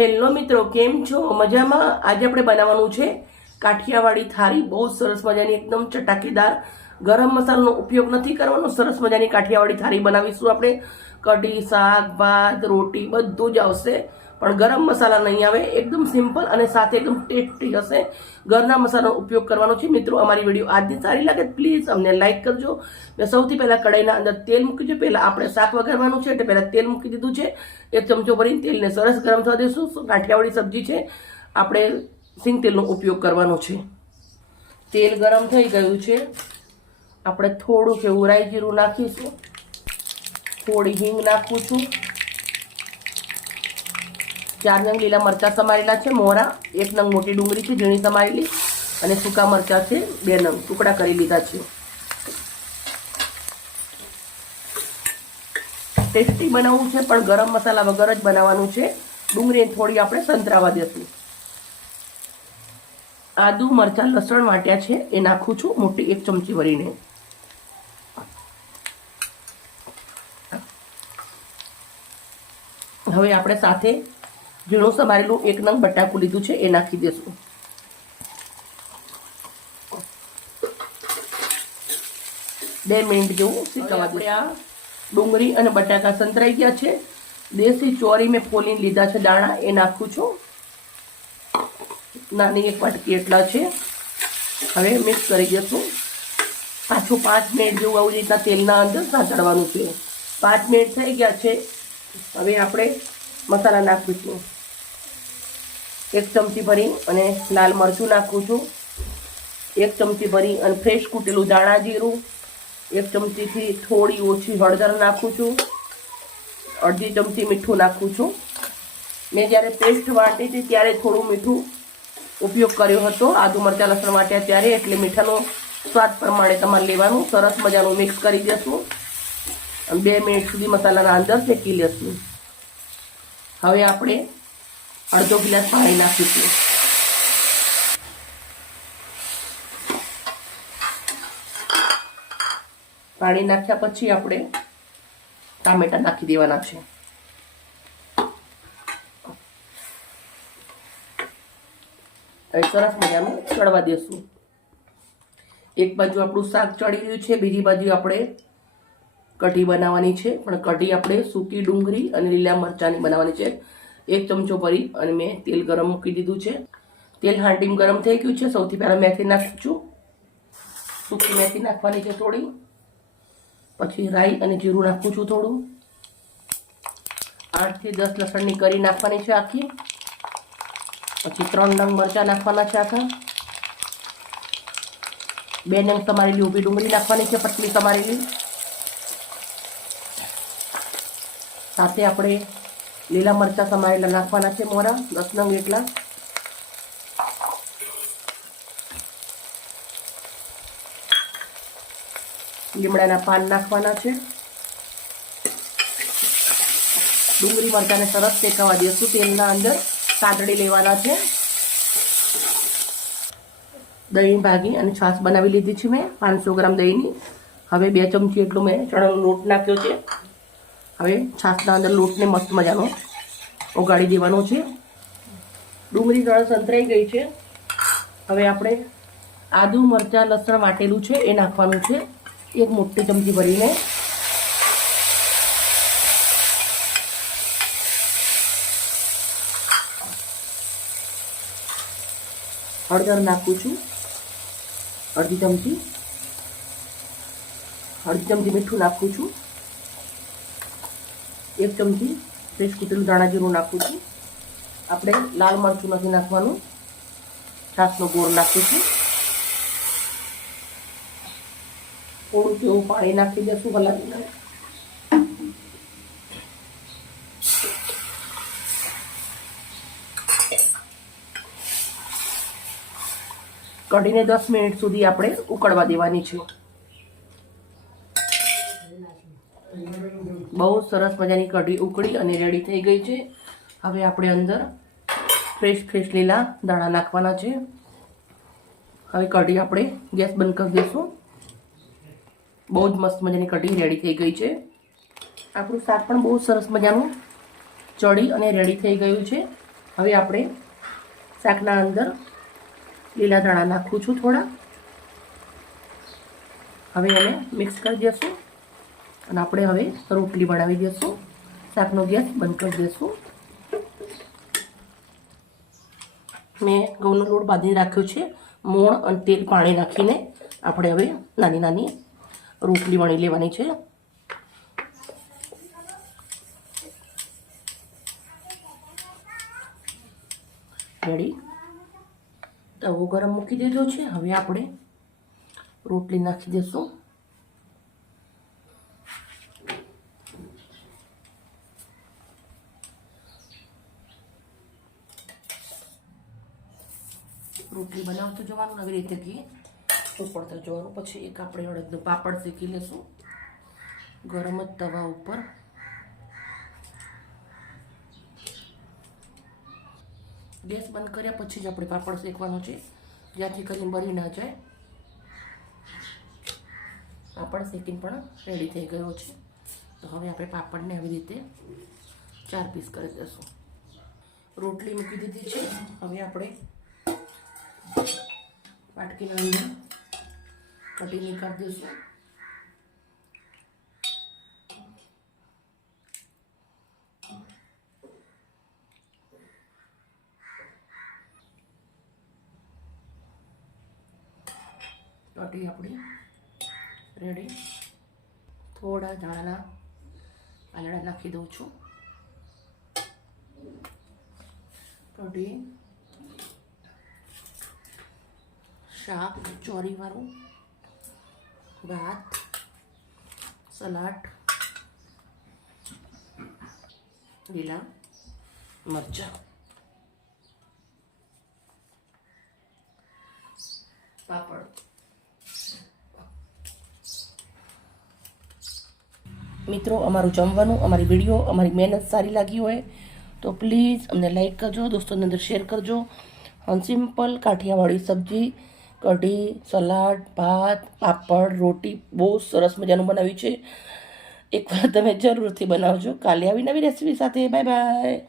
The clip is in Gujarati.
હેલો મિત્રો, કેમ છો? મજામાં? આજે આપણે બનાવવાનું છે કાઠિયાવાડી થાળી. બહુ સરસ મજાની, એકદમ ચટાકેદાર, ગરમ મસાલાનો ઉપયોગ નથી કરવાનો. સરસ મજાની કાઠિયાવાડી થાળી બનાવીશું આપણે. કઢી, શાક, ભાત, રોટી, બધું જ આવશે. પણ ગરમ મસાલા નહીં આવે, એકદમ સિમ્પલ અને સાથે એકદમ ટેસ્ટી હશે. ઘરના મસાલાનો ઉપયોગ કરવાનો છે. મિત્રો, અમારી વીડિયો આજની સારી લાગે પ્લીઝ અમને લાઈક કરજો. મેં સૌથી પહેલાં કઢાઈના અંદર તેલ મૂકી છે પહેલાં આપણે શાક વઘારવાનું છે એટલે પહેલાં તેલ મૂકી દીધું છે. એક ચમચો ભરીને તેલને સરસ ગરમ થવા દઈશું કાઠિયાવાડી સબ્જી છે. આપણે સિંગ તેલનો ઉપયોગ કરવાનો છે. તેલ ગરમ થઈ ગયું છે. આપણે થોડુંક એવું રાઈ જીરું નાખીશું. થોડી હિંગ નાખું છું. ચાર નંગ લીલા મરચાં સમારેલા છે મોરા એક નંગ મોટી ડુંગળી છે, ઝીણી સમારેલી અને સૂકા મરચાં છે, બે નંગ ટુકડા કરી લીધા છે. ટેસ્ટી બનાવવું છે, પણ ગરમ મસાલા વગર જ બનાવવાનું છે. ડુંગળી થોડી આપણે સંતરાવા દેશું. આદુ, મરચાં, લસણ વાટ્યા છે, એ નાખું છું મોટી એક ચમચી ભરીને હવે આપણે સાથે ઝીણું સમારેલું એક નંગ બટાકું લીધું છે એ નાખી દેશું. બે મિનિટ જેવું શીખવા આપણે આ ડુંગળી અને બટાકા સંતરાઈ ગયા છે. દેશી ચોરી મેં ફોલીને લીધા છે દાણા એ નાખું છું. નાની એક વાટકી એટલા છે. હવે મિક્સ કરી દઈશું પાછું પાંચ મિનિટ જેવું આવી રીતના તેલના અંદર સાતળવાનું છે. પાંચ મિનિટ થઈ ગયા છે. હવે આપણે મસાલા નાખીશું. એક ચમચી ભરી અને લાલ મરચું નાખું છું. એક ચમચી ભરી અને ફ્રેશ કૂટેલું ધાણા જીરું. એક ચમચીથી થોડી ઓછી હળદર નાખું છું. અડધી ચમચી મીઠું નાખું છું. મેં જ્યારે પેસ્ટ વાટી હતી ત્યારે થોડું મીઠું ઉપયોગ કર્યો હતો. આદુ મરચાં, લસણ વાટ્યા ત્યારે એટલે મીઠાનો સ્વાદ પ્રમાણે તમારે લેવાનું. સરસ મજાનું મિક્સ કરી દેશું. બે મિનિટ સુધી મસાલાના અંદર શેકી લેશું. હવે આપણે અડધો ગ્લાસ પાણી નાખીશું પાણી નાખ્યા પછી આપણે ટામેટા નાખી દેવાના છે સરસ મજાનું ચડવા દેશું એક બાજુ આપણું શાક ચડી રહ્યું છે બીજી બાજુ આપણે કઢી બનાવવાની છે પણ કઢી આપણે સૂકી ડુંગળી અને લીલા મરચાંની બનાવવાની છે એક ચમચો ભરી અને મેં તેલ ગરમ મૂકી દીધું છે. તેલ હાંડીમ ગરમ થઈ ગયું છે. સૌથી પહેલાં મેથી નાખું છું સૂકી મેથી નાખવાની છે થોડી. પછી રાઈ અને જીરું નાખું છું થોડું. આઠથી દસ લસણની કરી નાખવાની છે આખી. પછી ત્રણ નંગ મરચાં નાખવાના છે આખા. બે નંગ તમારેલી ઊભી ડુંગળી નાખવાની છે, પતલી તમારેલી. સાથે આપણે લીલા મરચાં સમારેલા નાખવાના છે મોરા દસ નંગ એટલા લીમડાના પાન નાખવાના છે. ડુંગળી મરચાંને સરસ શેકાવા દઈશું તેલના અંદર, સાતડી લેવાના છે. દહીં ભાગી અને છાશ બનાવી લીધી છે મેં, પાંચસો ગ્રામ દહીંની. હવે બે ચમચી એટલું મેં ચણાનો લોટ નાખ્યો છે. હવે છાશના અંદર લોટને મસ્ત મજાનો ઓગાળી દેવાનો છે. ડુંગળી સરસ સંતરાઈ ગઈ છે. હવે આપણે આદુ, મરચાં, લસણ વાટેલું છે એ નાખવાનું છે. એક મોટી ચમચી ભરીને. હળદર નાખું છું. અડધી ચમચી. અડધી ચમચી મીઠું નાખું છું. એક ચમચી ફ્રેશ કૂટેલું ધાણા જીરું નાખું છું. આપણે લાલ મરચું નથી નાખવાનું. છાસનો ગોળ નાખું છું. થોડું જેવું પાણી નાખી દેશું હલાવીને કઢીને દસ મિનિટ સુધી આપણે ઉકળવા દેવાની છે. બહુ સરસ મજાની કઢી ઉકળી અને રેડી થઈ ગઈ છે. હવે આપણે અંદર ફ્રેશ ફ્રેશ લીલા દાણા નાખવાના છે. હવે કઢી આપણે ગેસ બંધ કરી દઈશું. બહુ જ મસ્ત મજાની કઢી રેડી થઈ ગઈ છે. આપણું શાક પણ બહુ સરસ મજાનું ચડી અને રેડી થઈ ગયું છે. હવે આપણે શાકના અંદર લીલા દાણા નાખું છું થોડા. હવે એને મિક્સ કરી દઈશું. અને આપણે હવે રોટલી બનાવી દઈશું શાકનો ગેસ બંધ કરી દઈશું મેં ઘઉંનો લોટ બાંધી રાખ્યો છે. મોણ અને તેલ પાણી નાખીને આપણે હવે નાની નાની રોટલી વણી લેવાની છે. રેડી તવો ગરમ મૂકી દીધો છે. હવે આપણે રોટલી નાખી દઈશું રોટલી બનાવતું જવાનું આવી રીતે ઘી ઉકળતું જવાનું. પછી એક આપણે હળદનું પાપડ શેકી લેશું. ગરમ જ તવા ઉપર. ગેસ બંધ કર્યા પછી જ આપણે પાપડ શેકવાનો છે. જ્યાંથી કરીને બળી ના જાય. પાપડ શેકીને પણ રેડી થઈ ગયો છે. તો હવે આપણે પાપડને આવી રીતે ચાર પીસ કરી દઈશું. રોટલી મૂકી દીધી છે. હવે આપણે વાટકીના કટીને કટી નીકાળી દઈશું. કટી આપણી રેડી થોડા ધાણાના આલડા નાખી દઉં છું. કઢી શાક ચોરીવાળું ભાત, સલાડ, લીલા મરચાં. પાપડ. મિત્રો, અમારું જમવાનું, અમારી વીડિયો, અમારી મહેનત સારી લાગી હોય તો પ્લીઝ અમને લાઈક કરજો, દોસ્તોની અંદર શેર કરજો. અને સિમ્પલ કાઠિયાવાડી સબ્જી કઢી, સલાડ, ભાત, પાપડ, રોટી, બહુ સરસ મજાનું બનાવ્યું છે. એકવાર તમે જરૂરથી બનાવજો. કાલે આવી નવી રેસીપી સાથે. Bye bye